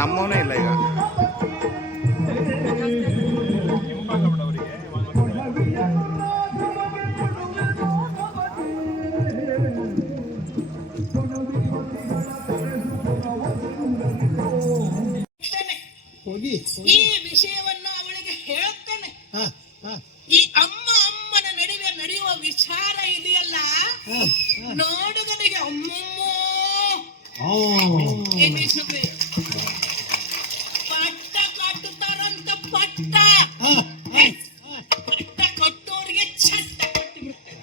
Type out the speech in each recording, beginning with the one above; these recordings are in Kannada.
ನಮ್ಮವನೇ ಇಲ್ಲ ಈಗ. ಈ ವಿಷಯವನ್ನು ಅವಳಿಗೆ ಹೇಳುತ್ತೇನೆ. ಈ ಅಮ್ಮನ ನಡುವೆ ನಡೆಯುವ ವಿಚಾರ ಇದೆಯಲ್ಲ, ನೋಡುಗನಿಗೆ ಅಮ್ಮಮ್ಮೋ ಎನಿಸುತ್ತೆ. ಪಟ್ಟ ಕಟ್ಟುತ್ತಾರಂತ, ಪಟ್ಟ ಕಟ್ಟೋರಿಗೆ ಚಟ್ಟ ಕಟ್ಟಿಬಿಡ್ತಾರೆ.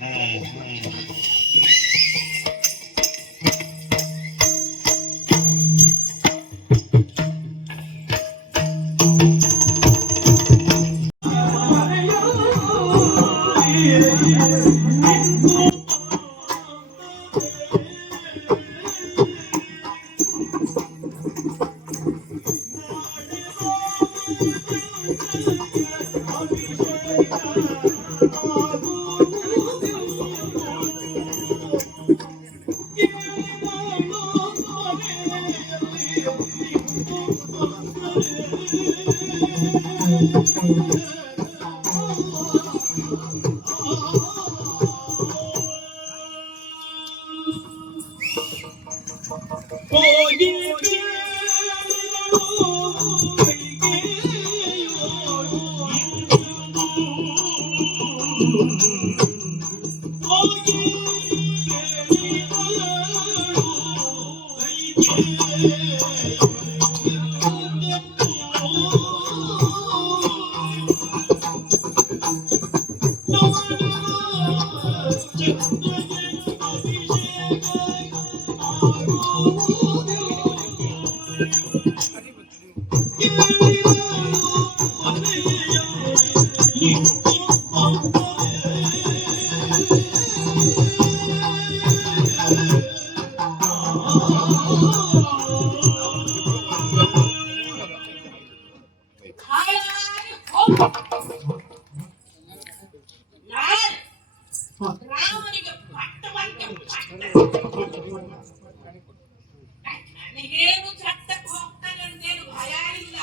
ನನಗೇನು ಚಟ್ಟಕ್ಕೆ ಹೋಗ್ತಾನಂತೇನು ಭಯ ಇಲ್ಲ,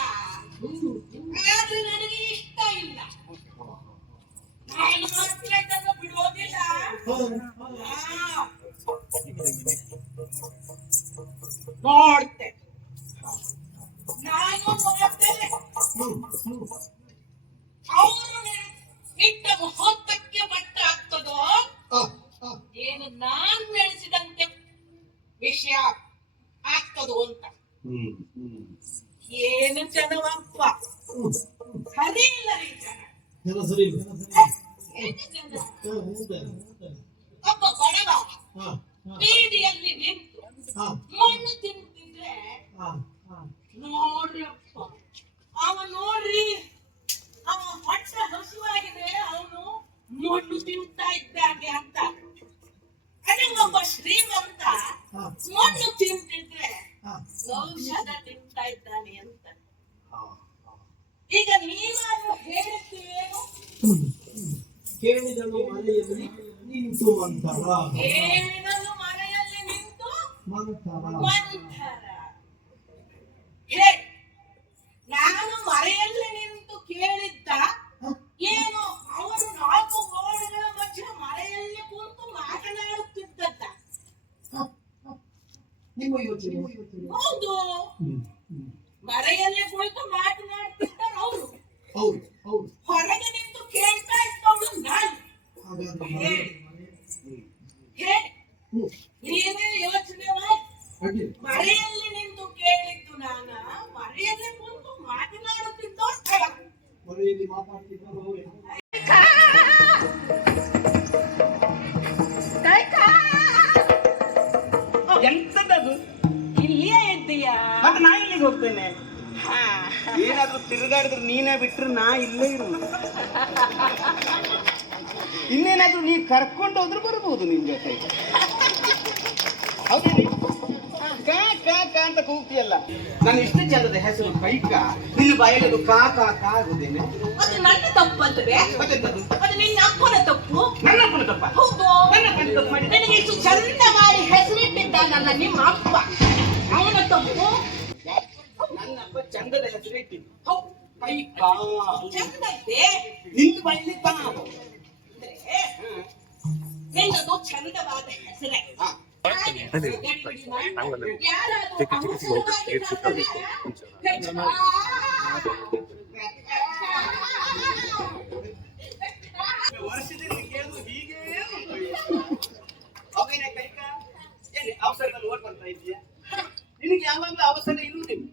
ಆದ್ರೆ ನನಗೆ ಇಷ್ಟ ಇಲ್ಲ. ನಾನು ಮಕ್ಕಳನ್ನು ಬಿಡೋದಿಲ್ಲ. ನೋಡ್ತೆ, ನಾನು ನೋಡ್ತೇನೆ. ಅವರು ಇಟ್ಟ ಮುಹೂರ್ತಕ್ಕೆ ಬಟ್ಟ ಆಗ್ತದೋ ಏನು ನಾನ್ ಬೆಳೆಸಿದಂತೆ ವಿಷಯ ಆಗ್ತದೋ ಅಂತ. ಏನು ಜನವಪ್ಪ, ಸರಿ ಇಲ್ಲ ರೀ ಜನ. ಒಬ್ಬ ಬಡವ ಬೀದಿಯಲ್ಲಿ ನಿಂತು ಮಣ್ಣು ತಿಂತಿದ್ರೆ ನೋಡ್ರಪ್ಪ, ಅವ ನೋಡ್ರಿ, ಅವ ಹೊಟ್ಟೆ ಹಸುವಾಗಿದೆ, ಅವನು ಮಣ್ಣು ತಿಂತಾ ಇದ್ದಾಗೆ ಅಂತ. ಅದೇ ಒಬ್ಬ ಶ್ರೀಮಂತ ಮಣ್ಣು ತಿಂತಿದ್ರೆ ಔಷಧ ತಿಂತಾ ಇದ್ದಾನೆ ಅಂತ. ಈಗ ನೀವಾದ್ರೂ ಹೇಳುತ್ತೇನು? ಕೇಳಿದಳು ಮನೆಯಲ್ಲಿ ನಿಂತು ಮಂಥರ, ಕೇಳಿದಳು ಮನೆಯಲ್ಲಿ ನಿಂತು ಮಂಥರ. ನಾನು ಮರೆಯಲ್ಲಿ ನಿಂತು ಕೇಳಿದ್ದ ಏನು, ಅವರು 4 ಗೋಡೆಗಳ ಮಧ್ಯೆ ಮರೆಯಲ್ಲಿ ಕೂತು ಮಾತನಾಡುತ್ತಿದ್ದದ್ದ. ನಿಮ್ಮ ಯೋಚನೆ ಹೌದು, ಮರೆಯಲ್ಲಿ ಕುಳಿತು ಮಾತನಾಡುತ್ತಿದ್ದರು ಅವರು. ಹೊರಗೆ ನಿಂತು ಕೇಳ್ತಾ ಇದ್ದವಳು ನಾನು. ನೀವೇ ಯೋಚನೆ ಮಾಡಿ, ಮರೆಯಲ್ಲಿ ನಿಂತು ಕೇಳಿದ್ದು ನಾನ, ಮರೆಯಲ್ಲಿ ಕುಳಿತು ಮಾತನಾಡುತ್ತಿದ್ದೋ ಮನೆಯಲ್ಲಿ ಮಾತಾಡ್ತಿದ್ದರು. ಎಂತದದು? ಇಲ್ಲಿಯೇ ಇದ್ದೀಯಾ? ಮತ್ತೆ ನಾ ಇಲ್ಲಿಗೆ ಹೋಗ್ತೇನೆ. ಏನಾದ್ರೂ ತಿರುಗಾಡಿದ್ರೆ ನೀನೇ ಬಿಟ್ರೆ ನಾ ಇಲ್ಲೇ ಇರು. ಇನ್ನೇನಾದ್ರೂ ನೀ ಕರ್ಕೊಂಡು ಹೋದ್ರೆ ಬರ್ಬೋದು ನಿನ್ ಜೊತೆ. ಹೌದೇನಿ? ಕಾ ಕಾ ಕಾ ಅಂತ ಕೂಗ್ತಿಯಲ್ಲ, ನಾನು ಇಷ್ಟು ಚಂದದ ಹೆಸರು ಕೈಕ, ನಿನ್ನ ಬಾಯಲ್ಲಿ ಅದು ಕಾ ಕಾ ಕಾ ಆಗುದೇನೆ. ಅದು ನನ್ನ ತಪ್ಪಲ್ವೇ? ಮತ್ತೆಂತದ್ದು? ಅದು ನಿನ್ನ ಅಪ್ಪನ ತಪ್ಪು. ನನ್ನ ಅಪ್ಪನ ತಪ್ಪ? ಹೌದು, ನನ್ನ ಅಪ್ಪನ ತಪ್ಪು ಮಾಡಿ ನನಗೆ ಇಷ್ಟು ಚಂದ ಮಾಡಿ ಹೆಸರಿಟ್ಟಿದ್ದಾನಲ್ಲ ನಿಮ್ಮ ಅಪ್ಪ. ಅವನ ತಪ್ಪು. ನನ್ನಪ್ಪ ಚಂದದ ಹೆಸರು ಇಟ್ಟಿದ್ದು ಹೌದು, ಕೈಕ. ಚಂದದ್ದೇ. ನಿನ್ನ ಬೈಲಿ ತಾವು ಅಂದ್ರೆ ನಿನ್ನದು ಚಂದವಾದ ಹೆಸರೇ. ಹಾಗೆ ಯಾರಾದ್ರೂ ಅವಸರವಾಗಿ ಕರೆದರೆ, ವರ್ಷದಿಂದ ಕೇಳುದು ಹೀಗೆ ಅವೇನೆ ಕೈಕ. ಏನೇ ಅವಸರದಲ್ಲಿ ಓಡ್ ಬರ್ತಾ ಇದೆಯಾ? ನಿನಗೆ ಯಾವಾಗಲೂ ಅವಸರ ಇರುವುದಿಲ್ಲ.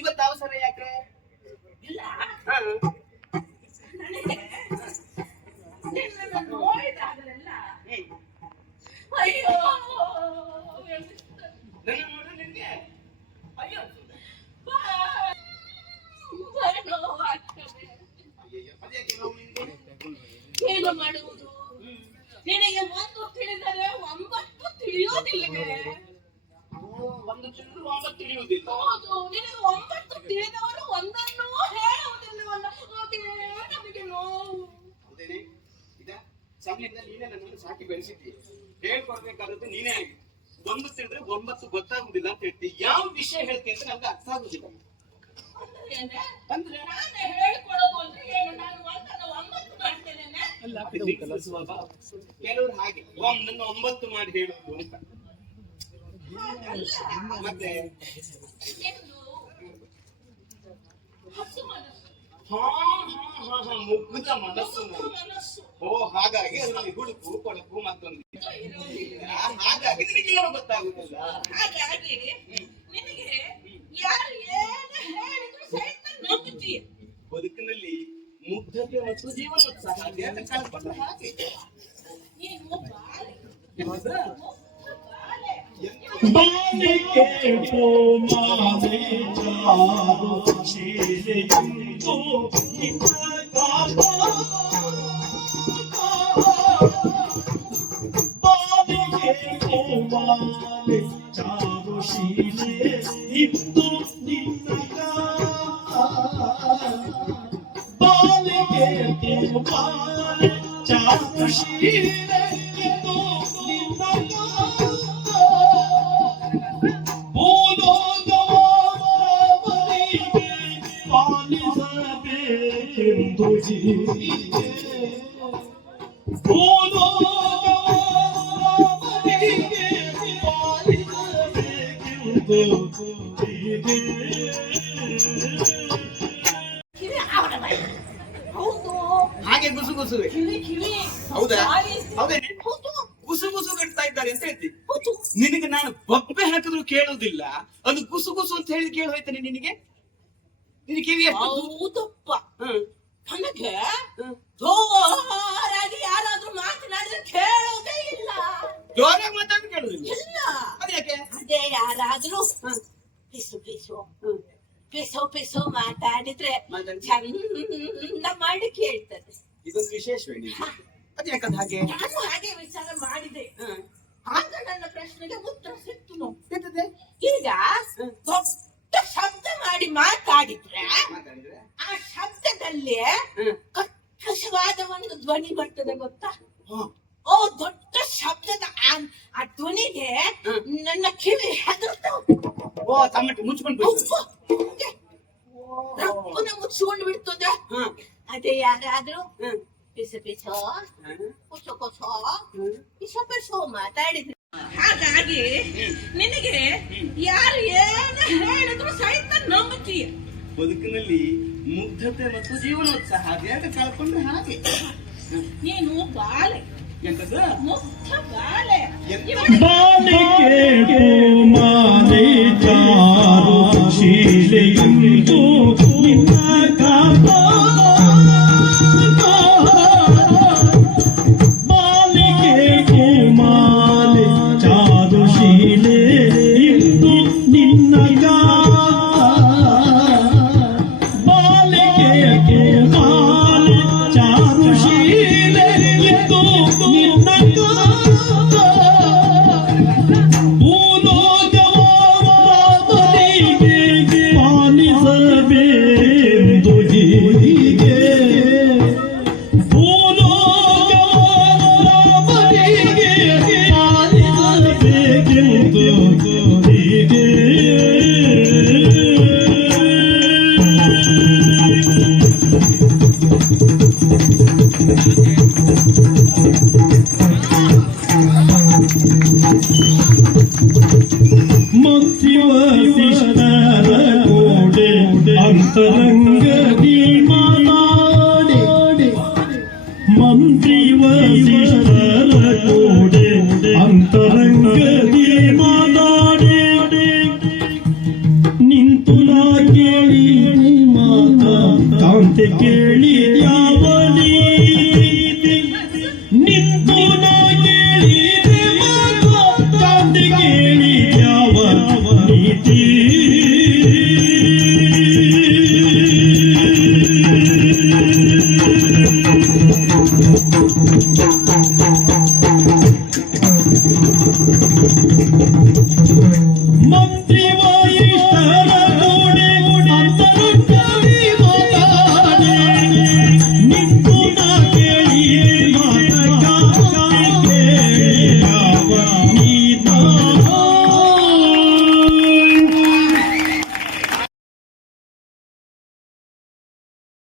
ಇವತ್ತು ಅವಸರ ಯಾಕೆ? ಇಲ್ಲ, ಹಾ. ನನಗೆ ನಿನ್ನನ್ನು ನೋಡಿದಾಗಲೆಲ್ಲ ಅಯ್ಯೋ ನನ್ನ ನೋಡು ನಿನ್ಗೆ ಅಯ್ಯೋ ನೋವಾಗ್ತದೆ. ಅದ್ಯಾಕೆ ನೋವು ನಿನ್ಗೆ? ಏನು ಮಾಡುವುದು? ನಿನಗೆ ಒಂದು ತಿಳಿದರೆ 9 ತಿಳಿಯೋದಿಲ್ಲವೇ? ಒಂದು ತಿಳಿದ್ರು 9 ತಿಳಿಯುವುದಿಲ್ಲ. ಹೌದು, ನಿನಗೆ 9 ತಿಳಿದವರು ಒಂದನ್ನೂ ಹೇಳುವುದಿಲ್ಲವಲ್ಲ. ಅದೇ ನಮಗೆ ನೋವು. ಹೌದೇನೆ? ಇದ ಸಣ್ಣಿಂದ ನೀನೇ ನನ್ನನ್ನು ಸಾಕಿ ಬೆಳೆಸಿದ್ದೀಯ. ಹೇಳ್ಕೊಡ್ಬೇಕಾದದ್ದು ನೀನೇ ಆಗಿ. 1 ತಿಳಿದ್ರೆ 9 ಗೊತ್ತಾಗುದಿಲ್ಲ ಅಂತ ಹೇಳ್ತೀವಿ. ಯಾವ ವಿಷಯ ಹೇಳ್ತೀನಿ ಅಂತ ನಮ್ಗೆ ಅರ್ಥ ಆಗುದಿಲ್ಲ. ಅಂದ್ರೆ ಏನೇ? ಅಂದ್ರೆ ನಾನೇ ಹೇಳ್ಕೊಡೋದು ಅಂದ್ರೆ ಏನು? ನಾನು 9 ಮಾಡ್ತೇನೆ. ಕೆಲವರು ಹಾಗೆ ಒಂದನ್ನು 9 ಮಾಡಿ ಹೇಳುವುದು ಅಂತ. ಹಾಗಲ್ಲ. ಮತ್ತೆ ನಿಂದು ಹಸು ಮನಸ್ಸು. ಮುಗ್ಧ ಮನಸ್ಸು. ಮನಸ್ಸು ಓ, ಹಾಗಾಗಿ ಅದರಲ್ಲಿ ಹುಡುಕು ಕೊಳಕು ಮತ್ತೊಂದು. ಹಾಗಾಗಿ ನಿನಗೆ ಏನು ಗೊತ್ತಾಗುದಿಲ್ಲ. ಹಾಗಾಗಿ ನಿನಗೆ ಯಾರು ಏನು ಹೇಳಿದ್ರು ಸಹಿತ ನಂಬುತ್ತೀಯ. ಬದುಕಿನಲ್ಲಿ ಮುಗ್ಧತೆ ಮತ್ತು ಜೀವನೋತ್ಸಾಹ ಅಂತ ಕಲ್ಪನೆ ಹಾಗೆ. ನೀನು ಬಾಲೆ. ಹೌದಾ? ಬಾಲೆ. ಬಾಲಿಕೆ ಪೋಮಾಲೆ ಚಾರು ಶೀಲೆಯುಂಟು ನಿನ್ನಗಾಪ. ಬಾಲಿಕೆ ಪೋಮಾಲೆ ಚಾರು ಶೀಲೆ ಇತ್ತು ನಿನ್ನಗಾಪ. ಬಾಲಿಕೆ ಪೋಮಾಲೆ ಚಾರು ಶೀಲೆ ಇತ್ತು ನಿನ್ನಗಾಪ. ಪಾಲಿಸಬೇಕೆಂದು ಜೀವಿಗೆ ಪಾಲಿಸಬೇಕೆಂದು ಕಿವಿ ಅವನ ಬಾಯಿ. ಹೌದು, ಹಾಗೆ ಗುಸುಗುಸುವೆ. ಕಿವಿ ಹೌದಾ? ಬಾಯಿ. ಹೌದೇನೆ? ಹೌದು, ಗುಸುಗುಸು ಕಟ್ತಾ ಇದ್ದಾರೆ ಅಂತ ಹೇಳ್ತಿ. ಹೌದು. ನಿನಗೆ ನಾನು ಬೊಬ್ಬೆ ಹಾಕಿದ್ರು ಕೇಳುವುದಿಲ್ಲ. ಅದು ಗುಸುಗುಸು ಅಂತ ಹೇಳಿ ಕೇಳಿ ಹೋಯ್ತಾನೆ ನಿನಗೆ? ನಿನಗೆ ಕಿವಿ ಎಷ್ಟು? ಹೌದಪ್ಪ. ಹ್ಮ್. ನನಗೆ ಹ್ಮ್. ಜೋರಾಗಿ ಯಾರಾದ್ರೂ ಮಾತನಾಡಿದ್ರೆ ಕೇಳೋದೇ ಇಲ್ಲ. ಜೋರಾಗಿ ಮಾತಾಡಿ ಕೇಳುವುದಿಲ್ಲ. ಇಲ್ಲ. ಅದ್ಯಾಕೆ? ಅದೇ ಯಾರಾದ್ರೂ ಹ್ಮ್. ಪಿಸು ಪಿಸು ಹ್ಮ್. ಪಿಸು ಪಿಸು ಮಾತಾಡಿದ್ರೆ ಮಾತಾಡಿ. ಚಂದ ಮಾಡಿ ಕೇಳ್ತದೆ. ಇದೊಂದು ವಿಶೇಷವೇ ನೀವು. ಅದ್ಯಾಕಂತ ಹಾಗೆ? ನಾನು ಹಾಗೆ ವಿಚಾರ ಮಾಡಿದೆ. ಹ್ಮ್. ಆಗ ನನ್ನ ಪ್ರಶ್ನೆಗೆ ಉತ್ತರ ಸಿಕ್ತು. ಎಂತದೆ? ಈಗ ದೊಡ್ಡ ಶಬ್ದ ಮಾಡಿ ಮಾತಾಡಿದ್ರೆ ಮಾತಾಡಿದ್ರೆ? ಆ ಶಬ್ದದಲ್ಲಿ ಹ್ಮ್. ಕರ್ಕಶವಾದ ಒಂದು ಧ್ವನಿ ಬರ್ತದೆ, ಗೊತ್ತಾ? ಹ್ಮ್. ಓ, ದೊಡ್ಡ ಶಬ್ದದ ಆ ಧ್ವನಿಗೆ ನನ್ನ ಕಿವಿ ಹೆದರ್ತಾವ. ಓ, ತಮ್ಮಟ್ಟಿ ಮುಚ್ಕೊಂಡು ಬಿಡ್ತು. ರಪ್ಪನ ಮುಚ್ಚಿಕೊಂಡು ಬಿಡ್ತದೆ. ಹ್ಮ್. ಅದೇ ಯಾರಾದ್ರೂ ಹ್ಮ್. ಪಿಸು ಪಿಸೋ ಹ್ಮ್. ಕೊಸೋ ಕೊಸೋ ಹ್ಮ್. ಪಿಸೋ ಪಿಸೋ ಮಾತಾಡಿದ್ರೆ, ಹಾಗಾಗಿ ನಿನಗೆ ಯಾರು ಏನು ಹೇಳಿದ್ರು ಸಹಿತ ನಂಬುತ್ತೀಯ. ಬದುಕಿನಲ್ಲಿ ಮುಗ್ಧತೆ ಮತ್ತು ಜೀವನೋತ್ಸಾಹ ಅದ್ಯಾಕೆ ಕಳ್ಕೊಂಡ್ರೆ ಹಾಗೆ? ನೀನು ಬಾಲೆ. ಎಂತದ್ದು? ಮುಗ್ಧ ಬಾಲೆ. ಬಾಲಿಕೆ ಪೋಮಾಲೆ ಚಾರು ಶೀಲೆಯುಂಟು ನಿನ್ನಗಾಪ. ಬಾಲಿಕೆ ಪೋಮಾಲೆ ಚಾರು ಶೀಲೆ ಇಂದು ನಿನ್ನಗಾಪ. ಬಾಲಿಕೆ ಪೋಮಾಲೆ ಚಾರು ಶೀಲೆ ಇಂದು ನಿನ್ನಗಾಪ. ಭೂಲೋಕವಾದ ಮತ್ಸ್ಯ ಶಿಷ್ಟರ ಕೋಡೆ ಅಂತರಂಗ